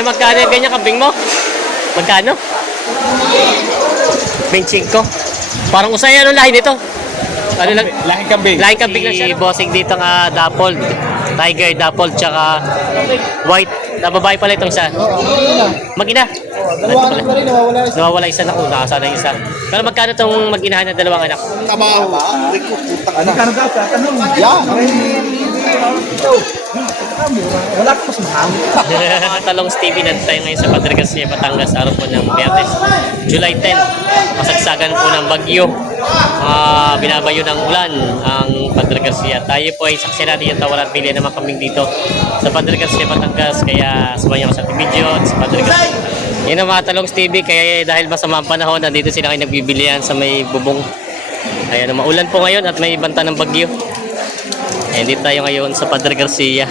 Kaya magkano yung ganyan kambing mo? Magkano? 25. Parang usay ano lahi nito? Ano lang? Lahing kambing. Lahing kambing lang siya. Si bossing dito nga dapol. Tiger dapol tsaka white. Na babae pala itong isa. Mag-ina. Dalawa anak pa rin, nawawala isa. Nawawala isa na una, sana yung isa. Pero magkano itong mag-inahan ng dalawang anak? Trabaho. Ano ka nagkaka? Tanong. Yan. Wala ka mas mahal. Talong Stevie, nandito tayo ngayon sa Padre Garcia, Batangas, araw po ng Biyernes, July 10. Masagsagan po ng bagyo. Binabayo ng ulan ang Padre Garcia. Tayo po ay saksi natin yung tawaran pili naman kaming dito sa Padre Garcia, Batangas. Kaya sumayan ko sa video at sa Padre Garcia. Yun ang mga Talong Stevie, kaya dahil masama ang panahon, nandito sila kayo nagbibilihan sa may bubong. Ayan, maulan po ngayon at may banta ng bagyo. Ayan, dito tayo ngayon sa Padre Garcia.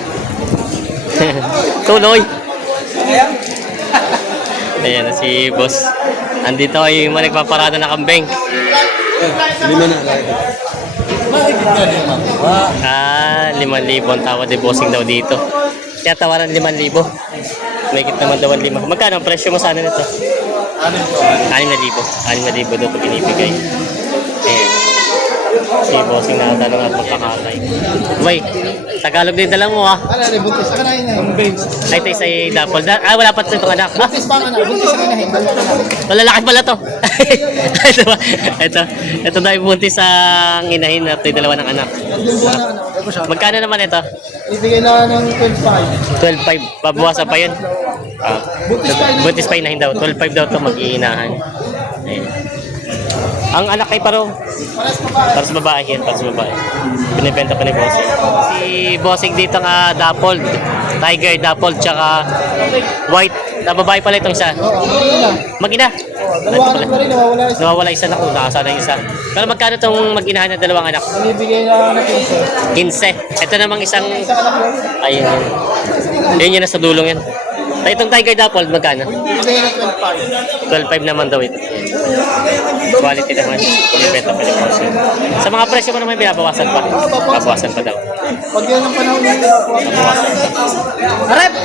Tuloy! Ayan, si boss. Andito ay yung mga nagpaparada na kambing. 5,000 ang tawad ni bossing daw dito. Kaya tawaran 5,000. May kit naman daw 5. Magkano ang presyo mo sa ano nito? 6,000 daw ito binibigay. Ayan. Si bossing na tanong at magkakalay. Wait, Tagalog din dala mo Ano, buntis. Saka na yun. Ay, ito ay dapol. Wala pa ito itong anak. Buntis pa nga na. Buntis na yun. Malalaki pala to. ito na yung buntis ang inahin at yung dalawa ng anak. Magkano naman ito? Ibigay na ng 12.5. 12.5. Babawasan pa yun? Buntis pa inahin daw. 12.5 daw ito mag-iinahan. Ang anak kay paro. Para sa babae yan, para sa babae. Binibenta pa ni Bossing. Si Bossing dito nga dapol. Tiger dapol tsaka white. Na babae pala itong isa. Mag-ina. Dalawa anak pa rin, nawawala isa. Nawawala isa na una, sana yung isa. Pero magkano itong mag-inahan ng dalawang anak? Binibigay na ng 15. 15. Ito namang isang... Isa anak yun. Ayun yun. Yun yun nasa dulong yan. Ay, itong Tiger dapol, magkano? Ibigay na 12.5. 12.5 naman daw ito. Quality naman. Binibenta pa ni Bossing. Sa mga presyo mo naman binabawasan pa. Babawasan pa daw. Pag yan ang panahon nito. Harap!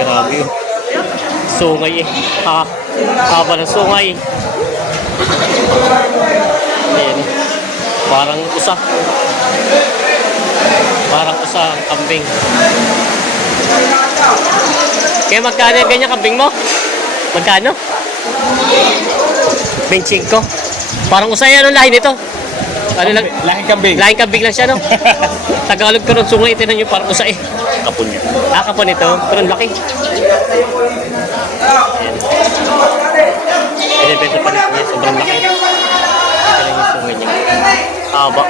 Grabe yun. Sungay eh. Haba ng sungay. Ayan. Parang usa. Parang usa ang kambing. Kaya magkano yung ganyan kambing mo? Magkano? 25. Parang usay ano lahi nito? Ano lang? Lahing kambing. Lahing kambing lang siya, no? Tagalog ko rin sungay. Ito nyo parang usay. Kapon niya. Kapon ito. Pero ang laki. Binibenta pa rin niya. Sobrang laki. Ito lang yung sungay niya. Haba.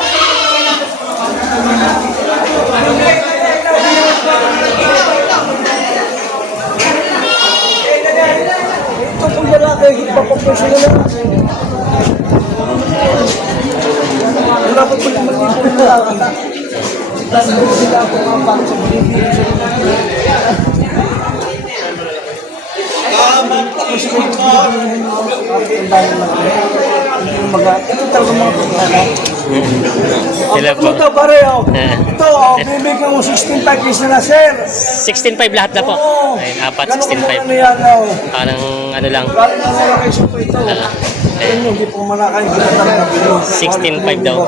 Ito pong lalaki, ipapapasya na lang. Wala pa po naman dito na lalaki. Lalo sila ako mga pang sa Pilipinas. Ito talaga mga pagkana. Sila po. Ito pareho. Ito, bibigyan mo 16.5 piece na sir. 16.5 lahat na po. Ayun, apat, 16.5. Parang ano lang. Galing na wala kayo sa ito. Hindi po manakay. 16.5 daw.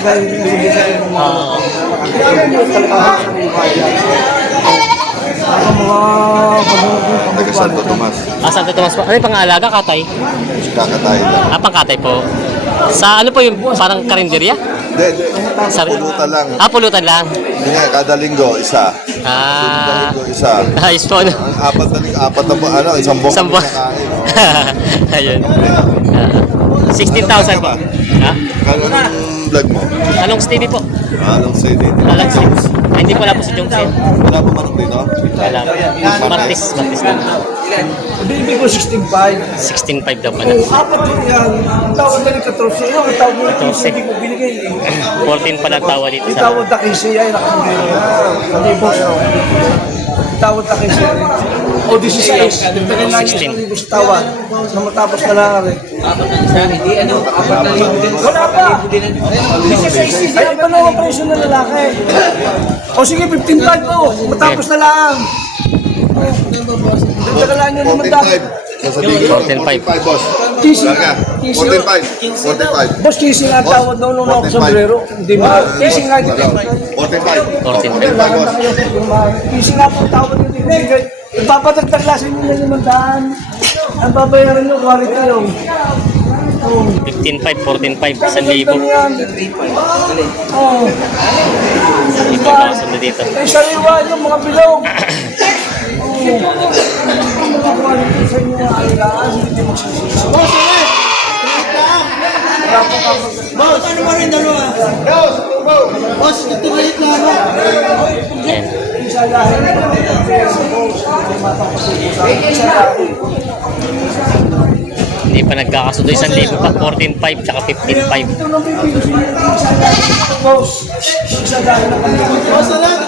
Dahil binibigyan sa inyo mga Taga Santo Tomas. Santo Tomas po. Ano yung pang-aalaga? Katay? Kakatay lang. Pang-katay po. Sa ano po yung parang karinderya? Hindi. Pulutan lang. Pulutan lang. Hindi nga, kada linggo, isa. Kada linggo, isa. Ayos po, no? Apat na ano, isang buwan. Isang buwan. Ayun. 16,000 po. Ha? Anong vlog mo? Talong Stevie po. Anong CD? Talong Stevie. Hindi po wala po si Jongsen. Wala pa manok dito? Wala po. Martis lang. Bibigyan ko 16.5. 16.5 daw pala. Apat po yan. Tawad na ni 14. Yung tawad mo 15, hindi ko binigay. 14 pala tawa dito Yung sa... tawad na 15 yan, nakabigay. Hindi boss. Tawad na 15. O 16. Dagdagan lang 16. 1,000 sa tawad. Na matapos na lang rin. Wala pa. Ay, iba na ang presyo ng lalaki. O sige, 15.5 po. Matapos na lang. Dagdagan nyo naman dahil. 14.5. boss. Kisi. Talaga. Kisi. 45. Boss, kisi nga tawad daw nung ako sa sombrero. Hindi ba? Kisi nga dito. 45. 14.5. Kisi nga po tawad nyo dito. Ipapatagtag lasin nyo na yung daan. Ang babayaran nyo, quality yung. 15.5, 14.5, 1,000. Oo. Ito ba sunod dito? Eh, sariwa yung mga bilog. Oo. Mga quality sa inyo mga alilaan, hindi magsisisi. Boss, ulit! Boss, ano mo rin dalawa? Boss, ito ulit lang ako. Yan. Isa lahin. Hindi pa nagkakasundo. 1,000 pa. 14.5 tsaka 15.5. Ito nang pipilisin niyo yung isa lahin. Boss, isa lahin na kami. Boss, ulit!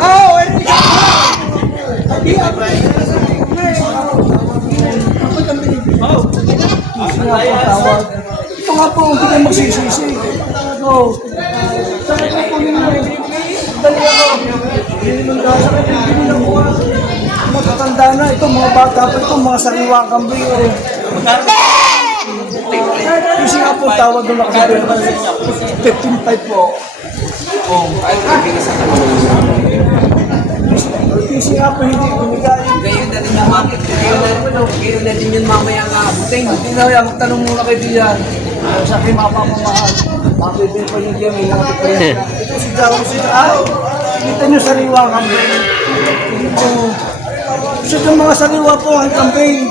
Ah, wait! Hindi ako. Ito nga po, hindi kayo magsisisi. Ito. Sakit na po ninyo. Dali ako. Hindi na po. Matatanda na. Ito, mga bata pa ito, mga sariwang kambing. Kasi nga po, tawag doon ako sa 15.5 po. Kasi nga po, hindi binigay. Gayon na rin naman. Gayon na din yun mamaya nga abuting. Hindi na yan, magtanong muna kayo diyan. Sa akin mapapamahal. Mapipil pa yung game, may mga diferensya. Ito si Jawa sila. Ay, kita nyo sariwa kambing. Ito. Gusto ng mga sariwa po ang kambing.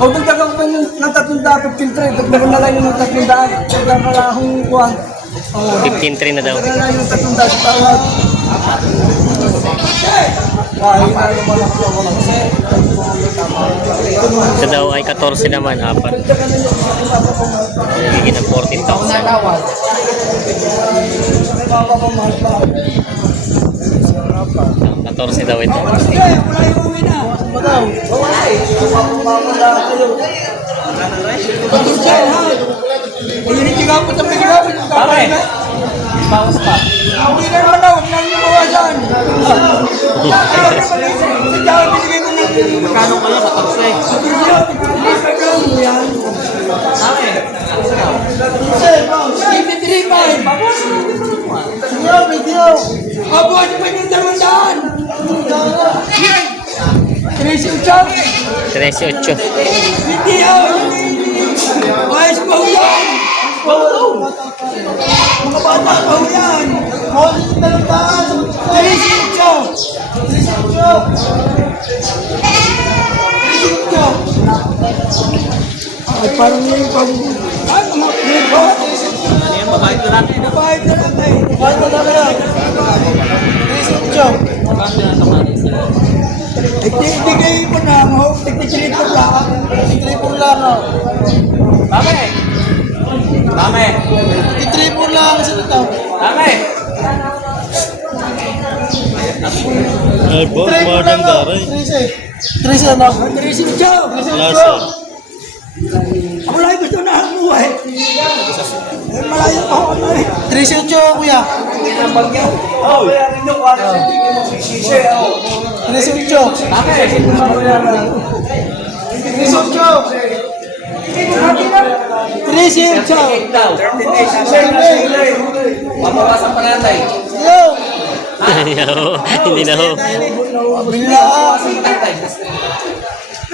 O dagdagan ko yung ng 315 dagdagan na lang yung ng 300. Dagdagan na lang akong kuhan. 15.3 na daw. Dagdagan na lang yung 300 sa tawad. Kahit na naman ako lang. Ito daw ay 14 naman. Apat. Nagiging ng 14,000. Mapapamahal pa. 14 daw ito. Sige, wala yung uwi na. Magaw. Mapapamahal kayo. Pag-usay, ha? Pinitigaw po sa pinagaw. Bakit? Bawas pa. Uwi na naman daw. Huwag nang lumawasan. Ayaw naman yung sa Jawa, binigay mo ng... Magkano kayo? 14. Yan. Bakit? 53 pa. Sige, video. Abuhat pa yung 200. 13. 13.8. Hindi ako. Ayos pa ho yan. Mga bata pa ho yan. Molis na lang taas. 13. Ay, parang yung pag-ibig. Ay, mga pilipo. Ano yan, babayad na lang? Babayad na lang eh. Babayad na lang yan. 13. Ibigay mo na mo. Tigtitripon lang. Tigtitripon lang. Dami. Dami. Tigtitripon lang. Sino ito? Dami. Ay, boss, modern daray. 13 ano? 13 Joe. Lasa. Ako lang gusto na ang buhay. Malayo pa ako na eh. 13 Joe, kuya. Oh, kaya rin yung wala sa hindi magsisisi. 13 Joe. Dami. 13 Joe. 13 Joe. Mabawasan pa natin. Yo. Hindi na ho. Bila.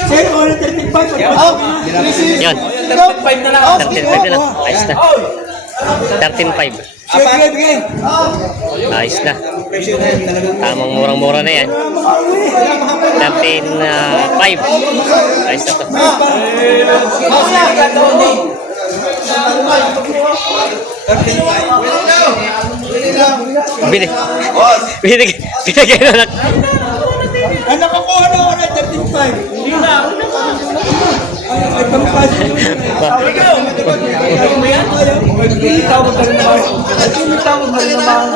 Sir, all 35. Oh, 13. Yan. 35 na lang. 13.5 na lang. Ayos na. 13.5. Sige, bigay. Ayos na. Tamang murang-mura na yan. 13.5. Ayos na to. Binigay na lang. Anak ako, ano, 35. Ay, pampad. Tawag ka rin naman. Tawag ka rin naman.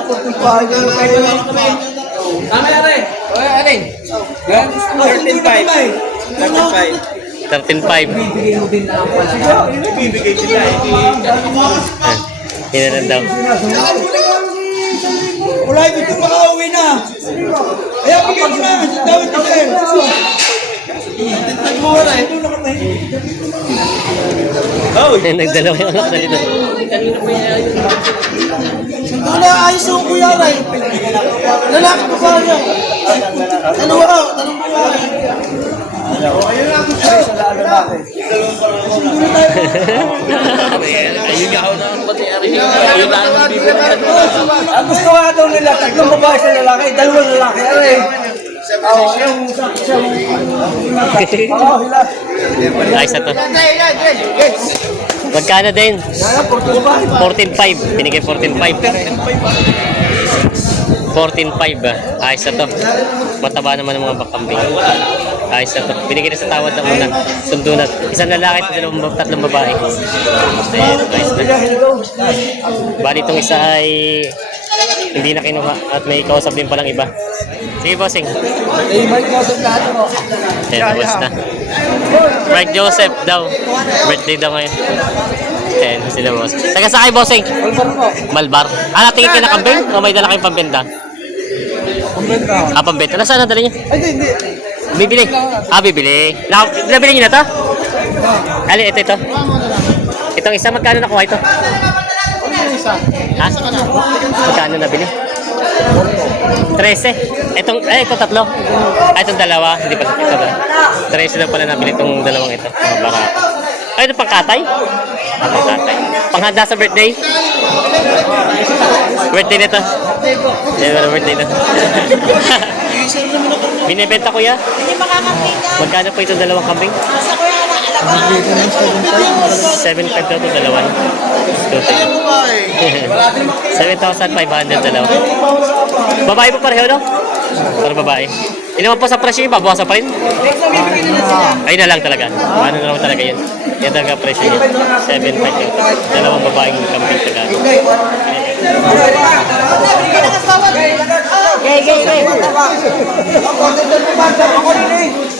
Tama yan eh. O, alin? 13.5. 13.5. Bibigay mo din na ang pala. Bibigay sila. Yan na lang daw. Wala, hindi ko makauwi na. Nagdalawa yung anak na ito. Wala, ayos yung kuya Ray. Lalaki ko ba niya? Dalawa ka, dalawang babae. Ay, sa lalaki. Ayun nga ako na pati ayun na ang bibigyan. Ang gusto nga daw nila, tatlong babae sa lalaki, dalawang lalaki. Aray. Yung hila. Ayos na to. Magkano din? Yan, 45. 14.5. Binigay 14.5. 14.5 ah. Ayos na to. Mataba naman ng mga bakambing. Ayos na to. Binigay na sa tawad ng una. Sundo na. Isang lalaki at tatlong babae. Ayan, ayos na. Bali itong isa ay hindi na kinuha at may kausap din palang iba. Sige, bossing. Eh, may kausap lahat mo. Ayan, tapos na. Mark Joseph daw. Birthday daw ngayon. Ayan, sila boss. Taga sa kay bossing? Ulbar po. Malbar. Ah, natingin kayo na kambing? O may dala kayong pambenta? Kumbenta. Ah, pambenta. Nasaan ang dala niyo? Ay, hindi. Bibili. Ah, bibili. Nabili niyo na to? Ali, ito. Itong isa, magkano nakuha ito? Ha? Magkano nabili? 13. Ito tatlo. Ay, itong dalawa. Hindi pa ito ba? 13 na pala nabili itong dalawang ito. Mga barato. Ay, ito pangkatay? Ah, pangkatay. Panghanda sa birthday? Birthday nito. Yan wala birthday na. Binibenta kuya? Hindi makakapita. Magkano po itong dalawang kambing? Sa kuya na alagaan. 7.5 daw ito, dalawan. 7,500 dalawa. Babae pa pareho, no? Para babae. Hindi naman po sa presyo, babawasan pa rin? Ayun na lang talaga. Ano na naman talaga yun? Yan talaga presyo niya. 7.5 yun. Dalawang babaeng kambing talaga.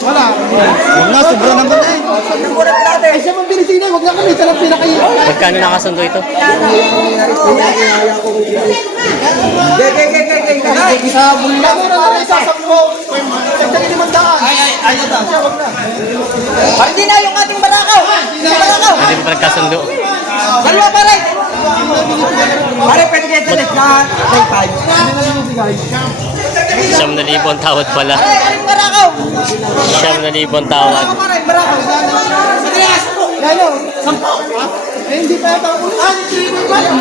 Wala. Huwag na, sobra naman eh. Ay, siya mong binisina, huwag na kami, sarap pinakain. Magkano nakasundo ito? Sa bulan. Ako na rin sasakbo. Sagdali 500. Ayaw na. Siya, huwag na. Hindi na yung ating barakaw. Barakaw. Hindi pa nagkasundo. Dalawa pare. Pare, pwede kayo sa list na 1,000 ang tawad pala. Pare, aling barakaw. 1,000 ang tawad. Pare, barakaw. Lalo, 10. Eh, hindi pa yata ako. Hindi pa yata.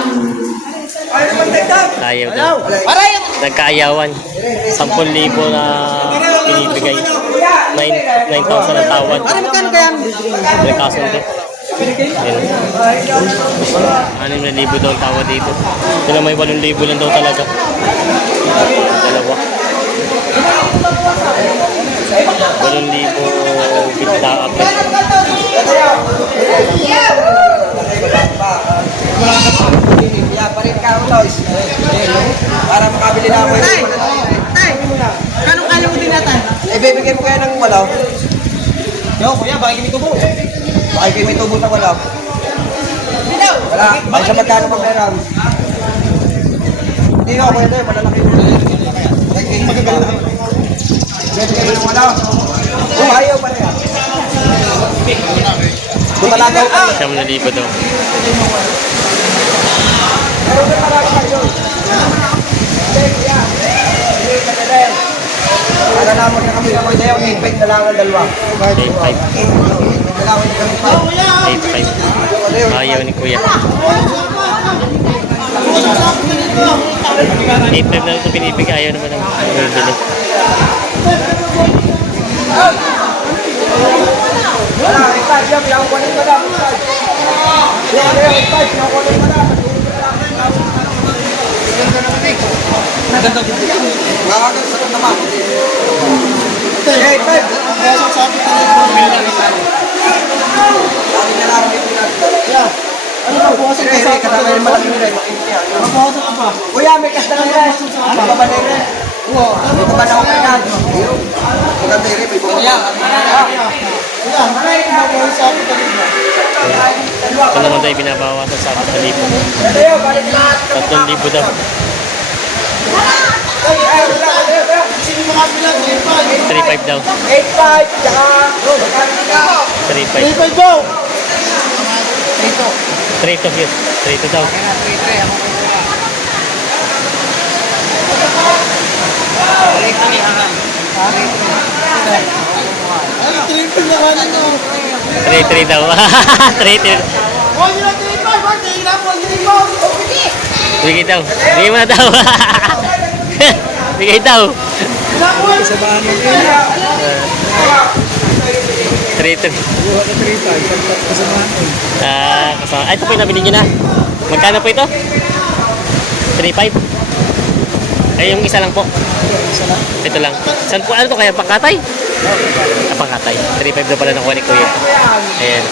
Ayaw daw. Pare, Nagkaayawan. 10,000 na pinibigay. 9,000 ang tawad. pare magkano kaya? Nagkasundo. Yan. 6,000 daw ang tawad dito. Ito na may 8,000 lang daw talaga. Dalawa. 8,000 bigla up. Yeah, parin ka ulos. Para makabili na ako. Tay, tay. Kano kaya mo din natin? Eh, bibigyan mo kaya ng walaw. Yo, kuya, bakit kami tubo? Bakit kayo may tubo ng walaw? Binaw. Wala. Bakit sa magkano pang meron? Hindi ako ito. Malalaki mo. Magagaling na. Bibigyan mo ng walaw. Kung ayaw pa rin. Tumalagaw ka. 1,000 daw. Meron na marami kayo. Para naman na kami na mo yung 8-5 na lang ang dalawa. 8,500. Dalawin kami pa. 8,500. Ayaw ni kuya. 8,500 na ito pinipigay. Ayaw naman ang bibili. Wala, 8-5 yan. Pinakakuha ng wala. Yan, 8-5. Pinakakuha ng wala. Makakasagot naman. 8-5. Lagi na lang dito na. Ano ba, bukasan ka sa Kasama yung malaking rin. Makinig yan. Bukasan ka pa. Kuya, may kas na lang rin. Ano ba ba na rin? Ano ba ba na ako kailan? Maganda rin, may bumaya. Kuya, bukasan sa akin ka rin. Ito naman tayo binabawasan sa 1,000. Tayo, balik lahat. 3,000 daw. Sino makapila? 3,500. 3,500 3.5 daw. 8.5, tsaka... 3.5. 3.5 go! 3.2 yun. 3.2 daw. Ano, 3.5 na kanin mo? 3.3 daw. 3.3. Huwag nyo na 3.5, ha? Tingnan mo, hindi mo. Bigay daw. Bigay mo na daw. Bigay daw. Kasamahan mo yun. 3.3. Buha ka 3.5. Kasamahan mo. Kasama. Ay, ito po yung nabili nyo na. Magkano po ito? 3.5. Ay, yung isa lang po. Ito lang. Saan po? Ano to kaya? Pangkatay? Pangkatay. 3.5 daw pala nakuha ni Kuya. Ayan.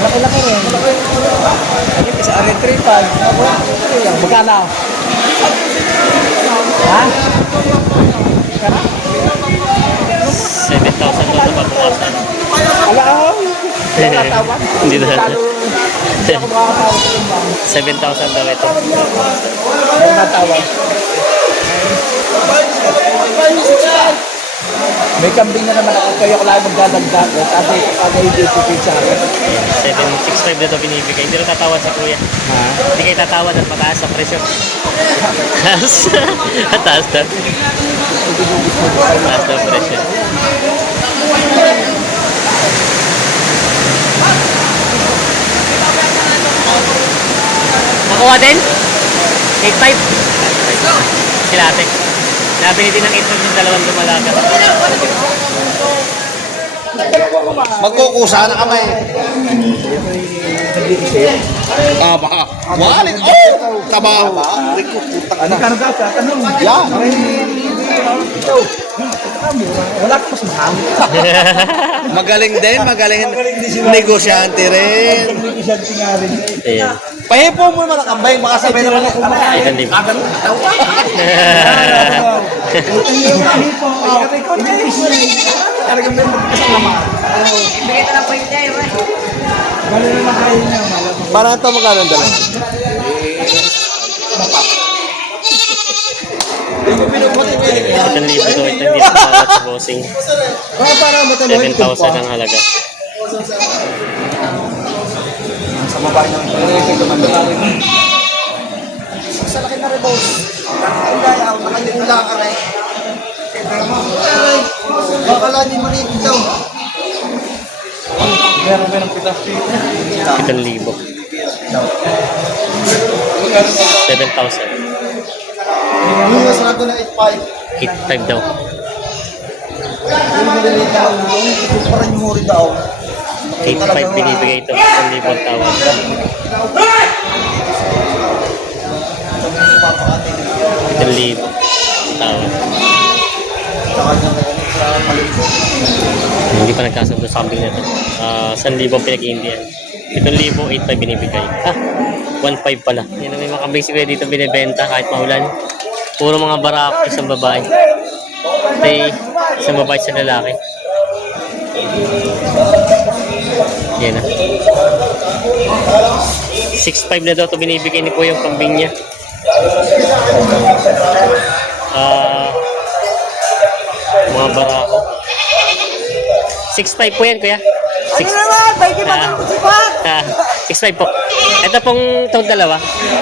Laki-laki rin. Laki sa akin 3.5. Magkano? Ha? 7,000 daw na pabukasan. Alam. Hindi na. Hindi ako makakatawag sa imbang. 7,000 daw ito. Huwag natawag. May kambing na naman ako, kaya ko lang magdadagdag. Tapos ito pa na i-duplicate sa akin. 765 na ito binibigay. Hindi rin tatawad si Kuya. Ha? Hindi kayo tatawad at mataas sa presyo. Taas. Taas na. Taas na presyo. Nakuha din? 8.5? Sila ate. Nabili din ng 8.5 yung dalawang dumalaga. Magkukusa na kamay. Ah, baka. Walin. Oh! Trabaho. Ano ka nagkakaw? Tatanong. Yan. Wala ka mas mahal. Magaling din. Magaling negosyante rin. Negosyante nga rin. Ayan. Pahipo mo naman ang kambay, baka sabay naman ako kumakain. 8,000. Talagang may magkasama. Bigay ka ng point niya, eh. Wala naman kayo niya. Malamang. Parang ito magkano ang dala? Isang libo daw ito. Hindi sa bawat sa bossing. Para matamuhin 7,000 ang halaga. Sa babae ng pag-ibig naman rin. Sa laki na rin, boss. Ay, ako nakalimutan ka rin. Ay, baka lang di maliit daw. Meron ba ng pitas dito? 7,000. 7,000. Yung masarado na 8.5. 8.5 daw. Yung maliliit na ulo, yung parang yung huri daw. 8.5 binibigay ito. 1,000 ang tawad. 1,000 tawad. Hindi pa nagkasundo sa kambing na ito. 1,000 ang pinag-iindihan. 7,000, 8.5 binibigay. 1.5 pala. Yan ang may mga kambing siguro dito binibenta kahit maulan. Puro mga barak, isang babae. Isang babae sa lalaki. Yan na. 6.5 na daw ito binibigay ni Kuya yung kambing niya. Mga barako. 6.5 po yan, Kuya. Ano naman? Pwede ba ng kusipat? 6.5 po. Ito pong itong dalawa.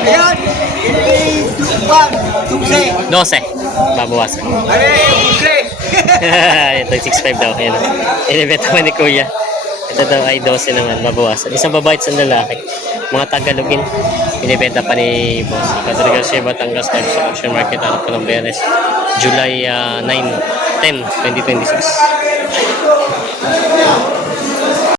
Ayan. Hindi, 12. 12. Babawasan. Ano Ito yung 6.5 daw. Ayan. Inibenta mo ni Kuya. Ito daw ay 12 naman. Babawasan. Isang babae at isang lalaki. Mga Tagalogin. Inibenta pa ni Boss. Padre Garcia, Batangas, Livestock Auction Market, Arap Colombianes. July 9, 10, 2026.